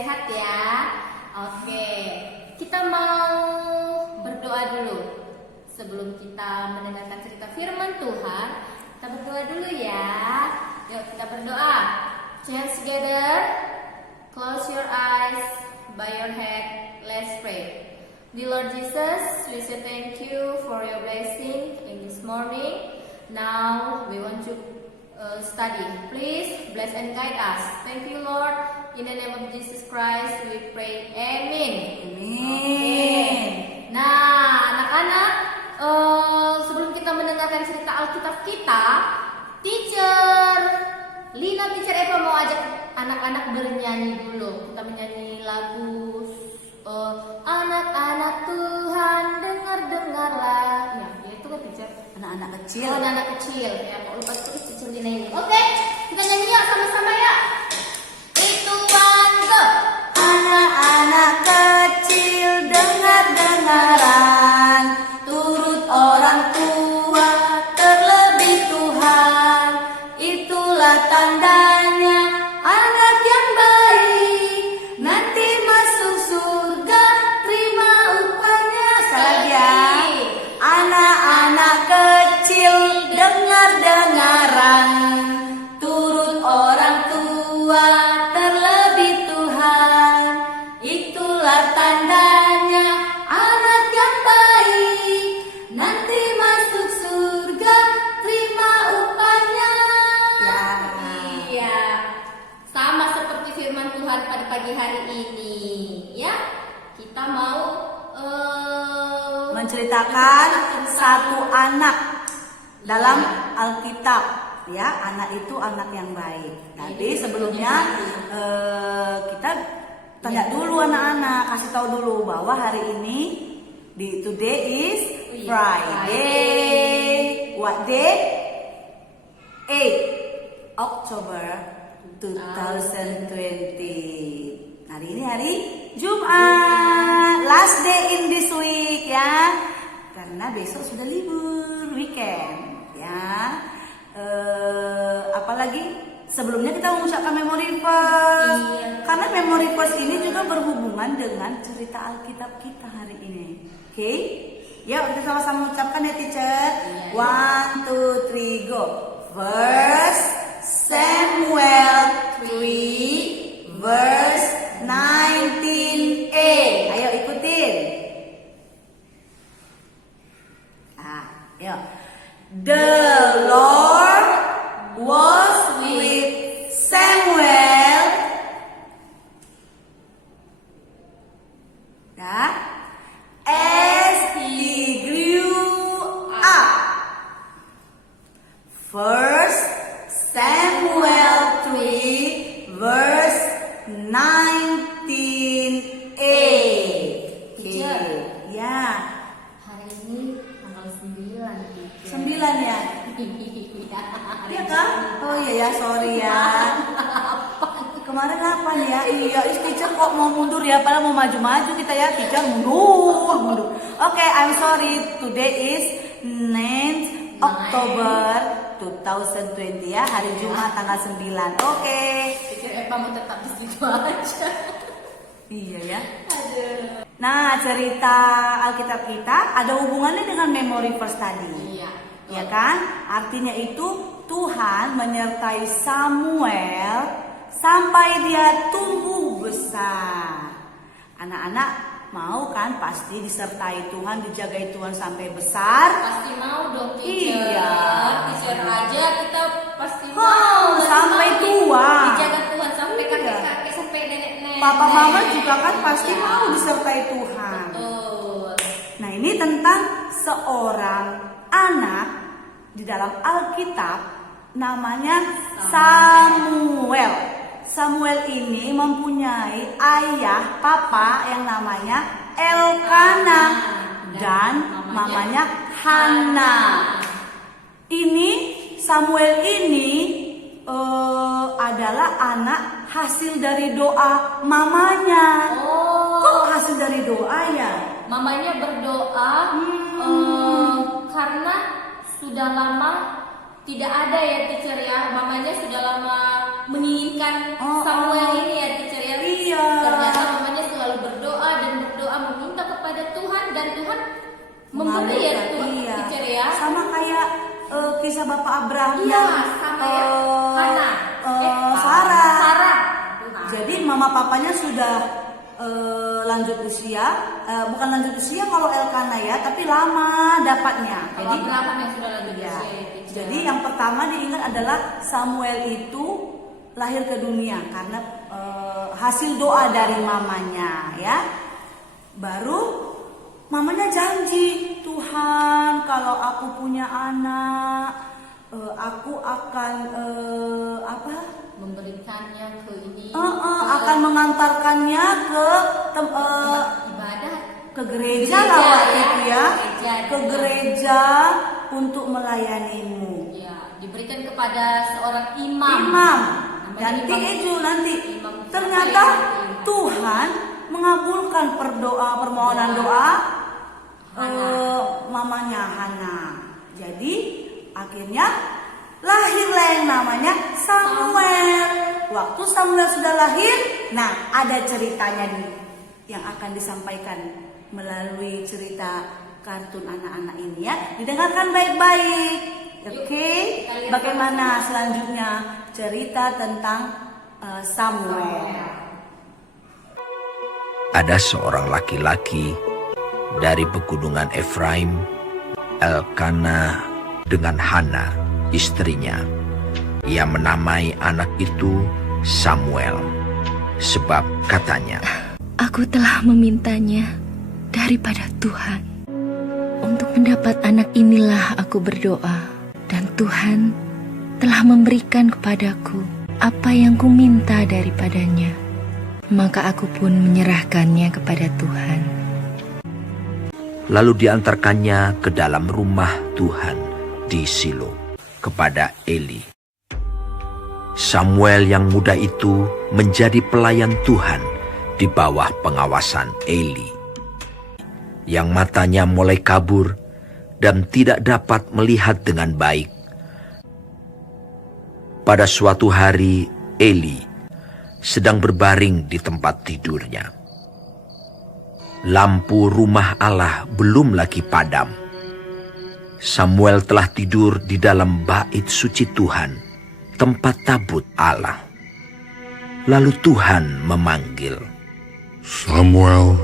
sehat ya. Oke, kita mau berdoa dulu. Sebelum kita mendengarkan cerita firman Tuhan, kita berdoa dulu ya. Yuk kita berdoa. Hands together, close your eyes, bow your head, let's pray. Dear Lord Jesus, we say thank you for your blessing in this morning. Now we want to study. Please bless and guide us. Thank you, Lord. In the name of Jesus Christ, we pray. Amen. Amin. Nah, anak-anak, sebelum kita mendengarkan cerita Alkitab kita, Teacher Lina, Teacher Eva mau ajak anak-anak bernyanyi dulu. Kita menyanyi lagu anak-anak Tuhan, dengarlah. Ya, itu kan Teacher. Anak-anak kecil. Anak-anak kecil. Ya, kok lupa tulis Teacher Lina ini. Oke, kita nyanyi ya sama-sama ya. Itu one go. Anak-anak kecil dengar-dengaran, turut orang tua, terlebih Tuhan. Itulah tandanya anak yang baik, nanti masuk surga, terima upahnya. Sekali ya. Anak-anak kecil dengar-dengaran, turut orang tua, terlebih Tuhan. Itulah tandanya anak yang baik, nanti masuk surga, terima upahnya. Ya. Iya, sama seperti firman Tuhan pada pagi hari ini, ya. Kita mau Menceritakan satu anak dalam Alkitab, ya. Anak itu anak yang baik. Tadi sebelumnya kita tanya dulu anak-anak, kasih tahu dulu bahwa hari ini today is Friday. What day? 8 October 2020. Hari ini hari Jumat, last day in this week ya. Karena besok sudah libur weekend ya. Apalagi sebelumnya kita mengucapkan memory verse. Iya. Karena memory verse ini juga berhubungan dengan cerita Alkitab kita hari ini. Oke? Ya, kita sama-sama ucapkan ya, Teacher. Iya. 1, 2, 3, go. First Samuel 3 verse 19a. Ayo ikutin. Ayo. The Lord was with Samuel. Ya. As he grew up. First Samuel 3 verse 19a. Teacher. Ya. hari ini tanggal 9, Teacher. 9 ya. Iya kan? Oh iya ya, sorry ya. Kemarin 8 ya. Iya, teacher kok mau mundur ya? Padahal mau maju-maju kita ya. Teacher mundur. Oke, I'm sorry. Today is 9th October 2020 ya. Hari Jumat tanggal 9. Oke. Teacher Eva mau tetap di situ aja. Iya ya. Aduh. Nah, cerita Alkitab kita ada hubungannya dengan memory verse tadi. Iya. Ya kan? Artinya itu Tuhan menyertai Samuel sampai dia tumbuh besar. Anak-anak mau kan pasti disertai Tuhan, dijagai Tuhan sampai besar? Pasti mau dong, Teacher. Iya. Teacher aja kita pasti Oh, mau. sampai tua. Dijaga Tuhan sampai Iya. kakek-kakek, sampai nenek-nenek. Papa mama juga kan pasti Iya. mau disertai Tuhan. Betul. Nah, ini tentang seorang anak di dalam Alkitab namanya Samuel. Samuel ini mempunyai ayah papa yang namanya Elkana dan mamanya Hana. Ini Samuel ini adalah anak hasil dari doa mamanya. Oh, Kok hasil dari doa ya? mamanya berdoa karena sudah lama tidak ada ya, Teacher ya. Mamanya sudah lama menginginkan Oh, Samuel ini ya, Teacher ya. Iya, Iya. Ternyata mamanya selalu berdoa dan berdoa meminta kepada Tuhan dan Tuhan memberi ya Tuhan, Iya. teacher ya. Sama kayak kisah Bapak Abraham Iya, dan sama ya. Hana. Sarah. Sarah. Tuhan. Jadi mama papanya sudah lanjut usia, bukan lanjut usia kalau Elkana ya, tapi lama dapatnya. Kalau Jadi Abraham yang sudah lanjut ya. usia ya, teacher. Jadi yang pertama diingat adalah Samuel itu lahir ke dunia karena hasil doa dari mamanya ya. Baru mamanya janji, Tuhan kalau aku punya anak, aku akan memberikannya ke ini akan mengantarkannya ke ibadah ke gereja lah waktu ya. itu ya, Gereja, ke gereja untuk melayanimu. ya, diberikan kepada seorang imam. Namanya Nanti imam. itu nanti Imam. ternyata Apa ya? Tuhan mengabulkan permohonan doa mamanya Hana. Jadi akhirnya lahirlah yang namanya Samuel. Waktu Samuel sudah lahir, nah ada ceritanya nih yang akan disampaikan melalui cerita kartun anak-anak ini ya. Didengarkan baik-baik. Oke, bagaimana selanjutnya cerita tentang Samuel. Ada seorang laki-laki dari pegunungan Efraim, Elkana dengan Hana, istrinya. Ia menamai anak itu Samuel, sebab katanya, Aku telah memintanya daripada Tuhan. Untuk mendapat anak inilah aku berdoa, dan Tuhan telah memberikan kepadaku apa yang kuminta daripadanya. Maka aku pun menyerahkannya kepada Tuhan. lalu diantarkannya ke dalam rumah Tuhan di Silo kepada Eli. Samuel yang muda itu menjadi pelayan Tuhan di bawah pengawasan Eli, yang matanya mulai kabur dan tidak dapat melihat dengan baik. Pada suatu hari, Eli sedang berbaring di tempat tidurnya. Lampu rumah Allah belum lagi padam. Samuel telah tidur di dalam bait suci Tuhan, tempat tabut Allah. Lalu Tuhan memanggil, Samuel,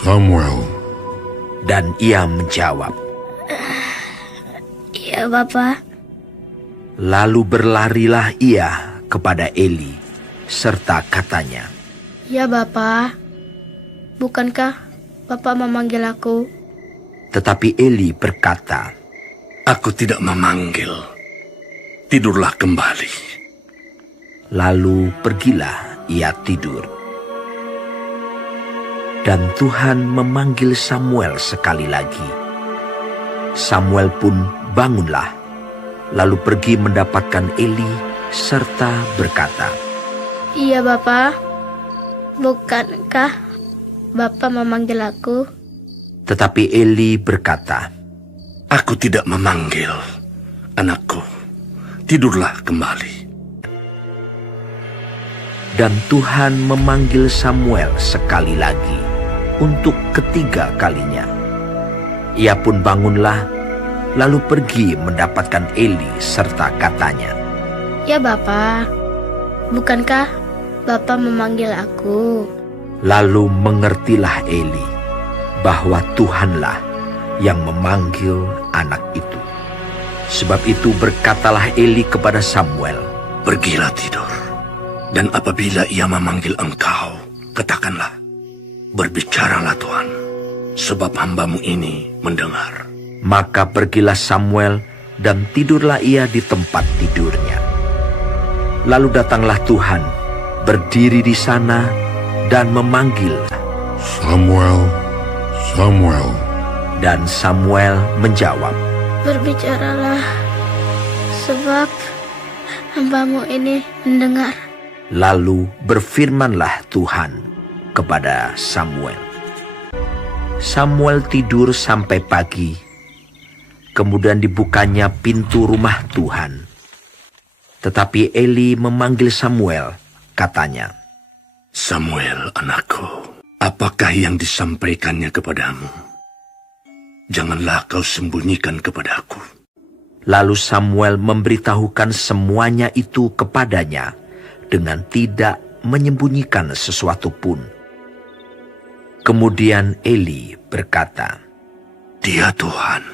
Samuel. dan ia menjawab. Iya, Bapak. Lalu berlarilah ia kepada Eli, serta katanya, Ya, Bapak. Bukankah Bapak memanggil aku? tetapi Eli berkata, Aku tidak memanggil. Tidurlah kembali. lalu pergilah ia tidur. Dan Tuhan memanggil Samuel sekali lagi. Samuel pun bangunlah, lalu pergi mendapatkan Eli serta berkata, Iya, Bapak. Bukankah Bapak memanggil aku? tetapi Eli berkata, Aku tidak memanggil. Anakku, tidurlah kembali. dan Tuhan memanggil Samuel sekali lagi untuk ketiga kalinya. Ia pun bangunlah, lalu pergi mendapatkan Eli serta katanya, Ya, Bapak. Bukankah Bapak memanggil aku? lalu mengertilah Eli bahwa Tuhanlah yang memanggil anak itu. Sebab itu berkatalah Eli kepada Samuel, Pergilah tidur. Dan apabila ia memanggil engkau, katakanlah, Berbicaralah Tuhan, sebab hambamu ini mendengar. maka pergilah Samuel dan tidurlah ia di tempat tidurnya. Lalu datanglah Tuhan, berdiri di sana dan memanggil, Samuel, Samuel. dan Samuel menjawab, Berbicaralah, sebab hambamu ini mendengar. Lalu berfirmanlah Tuhan kepada Samuel. Samuel tidur sampai pagi, kemudian dibukanya pintu rumah Tuhan. Tetapi Eli memanggil Samuel, katanya, Samuel, anakku, apakah yang disampaikannya kepadamu? Janganlah kau sembunyikan kepadaku. Lalu Samuel memberitahukan semuanya itu kepadanya dengan tidak menyembunyikan sesuatu pun. Kemudian Eli berkata, Dia Tuhan,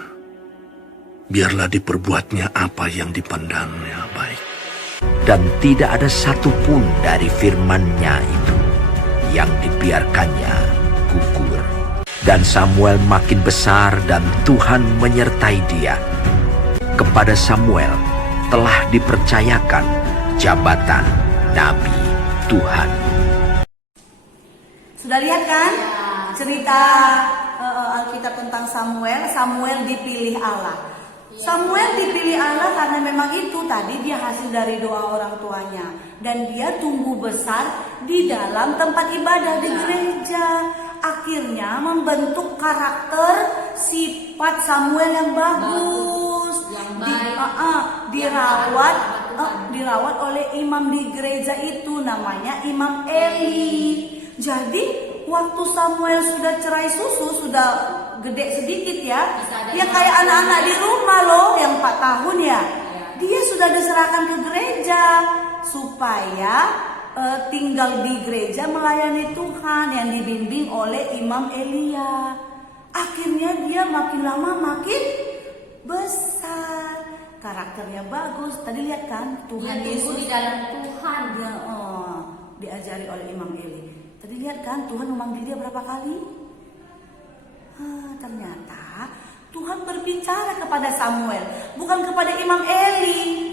biarlah diperbuatnya apa yang dipandangnya baik. dan tidak ada satupun dari firman-Nya itu yang dibiarkannya gugur. Dan Samuel makin besar dan Tuhan menyertai dia. Kepada Samuel telah dipercayakan jabatan Nabi Tuhan. Sudah lihat kan cerita Alkitab tentang Samuel? Samuel dipilih Allah. Samuel dipilih Allah karena memang itu tadi dia hasil dari doa orang tuanya. Dan dia tumbuh besar di dalam tempat ibadah di gereja. Akhirnya membentuk karakter sifat Samuel yang bagus. Dirawat oleh imam di gereja itu, namanya Imam Eli. Jadi waktu Samuel sudah cerai susu, sudah gede sedikit ya, dia kayak anak-anak di rumah loh yang 4 tahun ya, dia sudah diserahkan ke gereja supaya tinggal di gereja melayani Tuhan yang dibimbing oleh Imam Elia. Akhirnya dia makin lama makin besar, karakternya bagus. Tadi lihat kan Tuhan Yesus di dalam Tuhan dia diajari oleh Imam Eli. Tadi lihat kan Tuhan memanggil dia berapa kali? Ternyata Tuhan berbicara kepada Samuel, bukan kepada Imam Eli.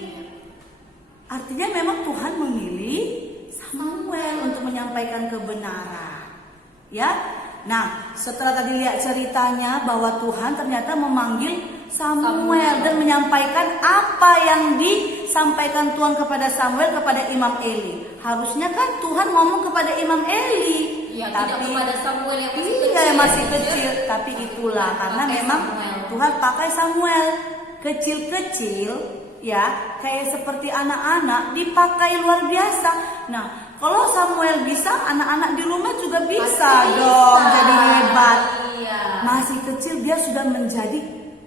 Artinya memang Tuhan memilih Samuel untuk menyampaikan kebenaran. Ya. Nah, setelah tadi lihat ceritanya bahwa Tuhan ternyata memanggil Samuel dan menyampaikan apa yang disampaikan Tuhan kepada Samuel kepada Imam Eli. Harusnya kan Tuhan ngomong kepada Imam Eli. Ya, tapi tidak kepada Samuel yang masih iya, kecil. masih kecil. Tapi itulah karena memang Samuel. Tuhan pakai Samuel kecil-kecil ya, kayak seperti anak-anak dipakai luar biasa. Nah, kalau Samuel bisa, anak-anak di rumah juga bisa dong jadi hebat. Iya. Masih kecil dia sudah menjadi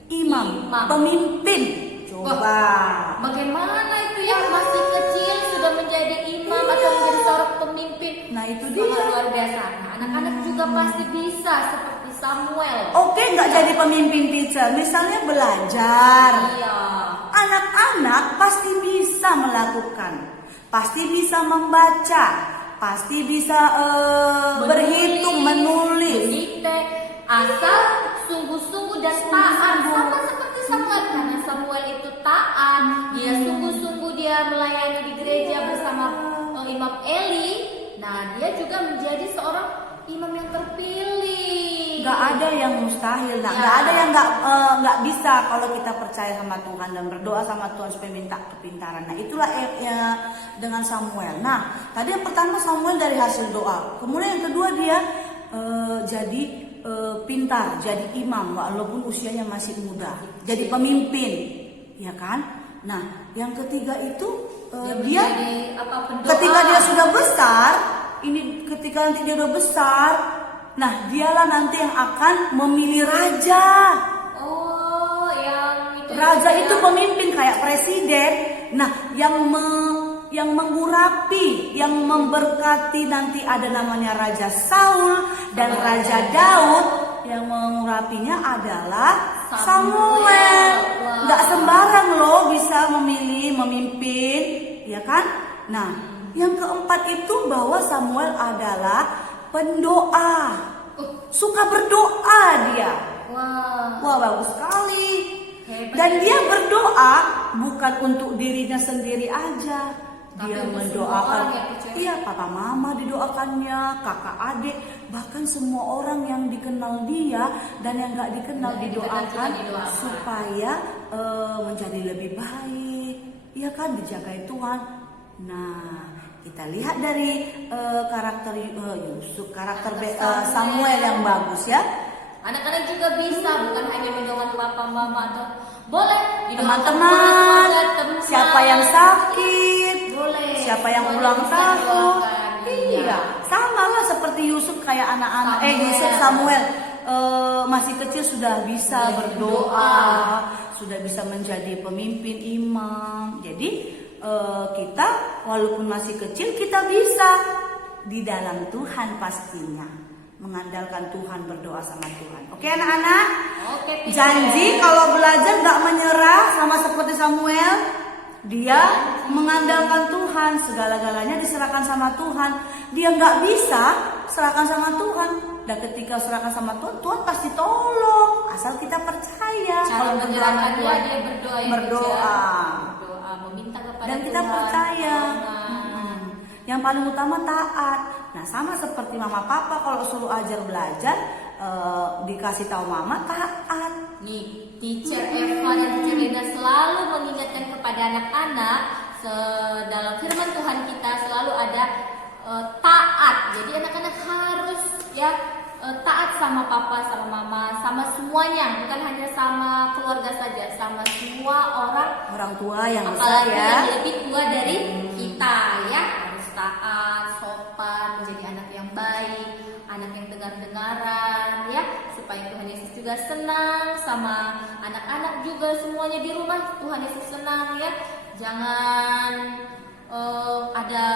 imam. Pemimpin. Coba. Bagaimana itu yang masih kecil sudah menjadi imam atau menjadi seorang pemimpin? Nah, itu Sangat dia. luar biasa. Nah, anak-anak juga pasti bisa seperti Samuel. Oke, nggak jadi pemimpin teacher, misalnya belajar. Iya. Anak-anak pasti bisa melakukan, pasti bisa membaca, pasti bisa berhitung, menulis. Dikte, asal sungguh-sungguh dan taat sama seperti Samuel. Karena Samuel itu taat, dia sungguh-sungguh dia melayani di gereja bersama Imam Eli. Nah, dia juga menjadi seorang imam yang terpilih. Nggak ada yang mustahil, Ya. nggak ada yang nggak bisa kalau kita percaya sama Tuhan dan berdoa sama Tuhan supaya minta kepintaran. Nah, itulah dengan Samuel. Nah, tadi yang pertama Samuel dari hasil doa. Kemudian yang kedua dia jadi pintar, jadi imam walaupun usianya masih muda, jadi pemimpin, ya kan? Nah, yang ketiga itu dia menjadi pendoa. ketika dia sudah besar, ketika nanti dia udah besar, nah dialah nanti yang akan memilih raja. Oh, yang itu. Raja itu pemimpin kayak presiden. Nah, yang mengurapi, yang memberkati nanti ada namanya Raja Saul dan Raja Daud. Yang mengurapinya adalah Samuel. Wow. Nggak sembarang loh bisa memilih memimpin, ya kan? Nah, yang keempat itu bahwa Samuel adalah pendoa. Suka berdoa dia. Wah, bagus sekali. Hebat. Dan dia berdoa bukan untuk dirinya sendiri aja. Tapi Dia untuk mendoakan, semua orang ya, Teacher. iya, papa mama didoakannya, kakak adik, bahkan semua orang yang dikenal dia dan yang nggak dikenal Nggak dikenal didoakan juga didoakan. supaya menjadi lebih baik, iya kan, dijagai Tuhan. Nah, kita lihat dari karakter Yusuf, Samuel yang bagus ya. Anak-anak juga bisa, bukan hanya mendoakan papa mama atau boleh didoakan Teman-teman, keluarga, teman. siapa yang sakit, boleh, siapa yang semuanya ulang bisa tahun, didoakan, ya. Iya, sama lah seperti Yusuf kayak anak-anak. Yusuf Samuel masih kecil sudah bisa berdoa, sudah bisa menjadi pemimpin imam. Jadi kita walaupun masih kecil kita bisa di dalam Tuhan pastinya mengandalkan Tuhan, berdoa sama Tuhan. Oke anak-anak? Oke, teacher. Janji kalau belajar gak menyerah sama seperti Samuel. Dia mengandalkan Tuhan, segala-galanya diserahkan sama Tuhan. Dia nggak bisa serahkan sama Tuhan. Dan ketika serahkan sama Tuhan, Tuhan pasti tolong. Asal kita percaya. Cara Kalau menyerahkan Tuhan, dia berdoa, ya, berdoa. teacher. Berdoa, meminta kepada Dan kita Tuhan, percaya. pertolongan. Yang paling utama taat. Nah sama seperti mama papa kalau suruh ajar belajar, dikasih tahu mama taat. Nih, teacher Eva dan teacher Lina selalu mengingatkan kepada anak-anak dalam firman Tuhan kita selalu ada taat. Jadi anak-anak harus ya taat sama papa, sama mama, sama semuanya, bukan hanya sama keluarga saja, sama semua orang Tua yang besar apalagi ya. yang lebih tua dari kita ya. Harus taat, sopan, menjadi anak yang baik, anak yang dengar-dengaran ya, supaya Tuhan Yesus juga senang sama anak-anak juga semuanya di rumah. Tuhan Yesus senang ya. Jangan ada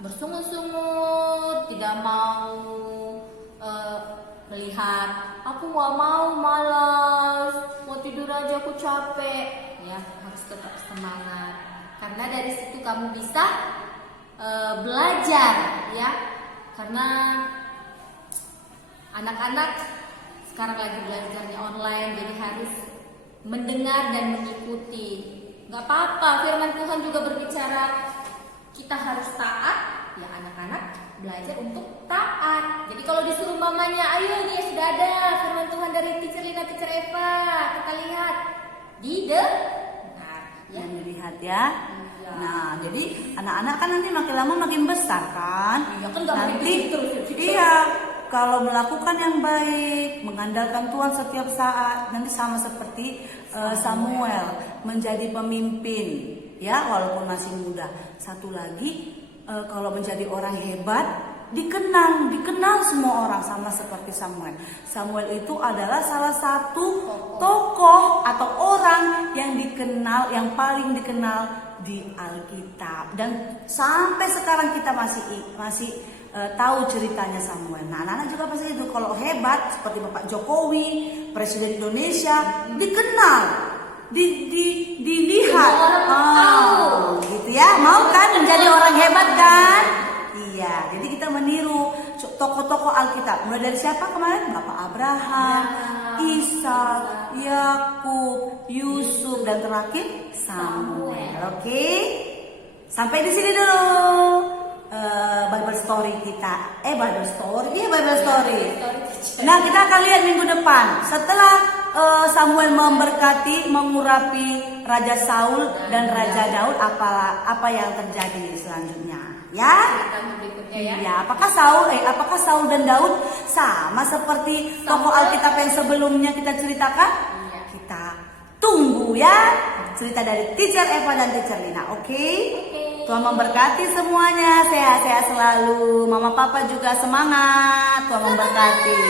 bersungut-sungut, tidak mau melihat aku nggak mau, malas, mau tidur aja aku capek ya. Harus tetap semangat karena dari situ kamu bisa belajar ya, karena anak-anak sekarang lagi belajarnya online, jadi harus mendengar dan mengikuti. Gak apa-apa, firman Tuhan juga berbicara kita harus taat, ya anak-anak belajar untuk taat. Jadi kalau disuruh mamanya, ayo nih sudah ada firman Tuhan dari teacher Lina, teacher Eva, kita lihat didengar ya. Yang dilihat ya. Iya. Nah, jadi anak-anak kan nanti makin lama makin besar kan. Iya, kan nggak boleh Nanti begitu terus, ya, iya, kalau melakukan yang baik, mengandalkan Tuhan setiap saat, nanti sama seperti Samuel menjadi pemimpin ya walaupun masih muda. Satu lagi kalau menjadi orang hebat, dikenal semua orang sama seperti Samuel. Samuel itu adalah salah satu tokoh atau orang yang dikenal, yang paling dikenal di Alkitab, dan sampai sekarang kita masih tahu ceritanya Samuel. Nah, anak-anak juga pasti itu kalau hebat seperti Bapak Jokowi, Presiden Indonesia, dikenal, dilihat, gitu ya. Mau kan menjadi orang hebat kan? Iya, jadi kita meniru tokoh-tokoh Alkitab. Mulai dari siapa kemarin? Bapak Abraham, Ishak, Yakub, Yusuf, dan terakhir Samuel. Oke? Sampai di sini dulu Bible story kita. Bible story. Nah, kita akan lihat minggu depan setelah Samuel memberkati, mengurapi Raja Saul dan Raja Daud, apa yang terjadi selanjutnya. Ya? Ya, apakah Saul dan Daud sama seperti tokoh Alkitab yang sebelumnya kita ceritakan? Kita tunggu ya cerita dari teacher Eva dan teacher Lina. Oke? Tuhan memberkati semuanya, sehat-sehat selalu. Mama papa juga semangat. Tuhan memberkati.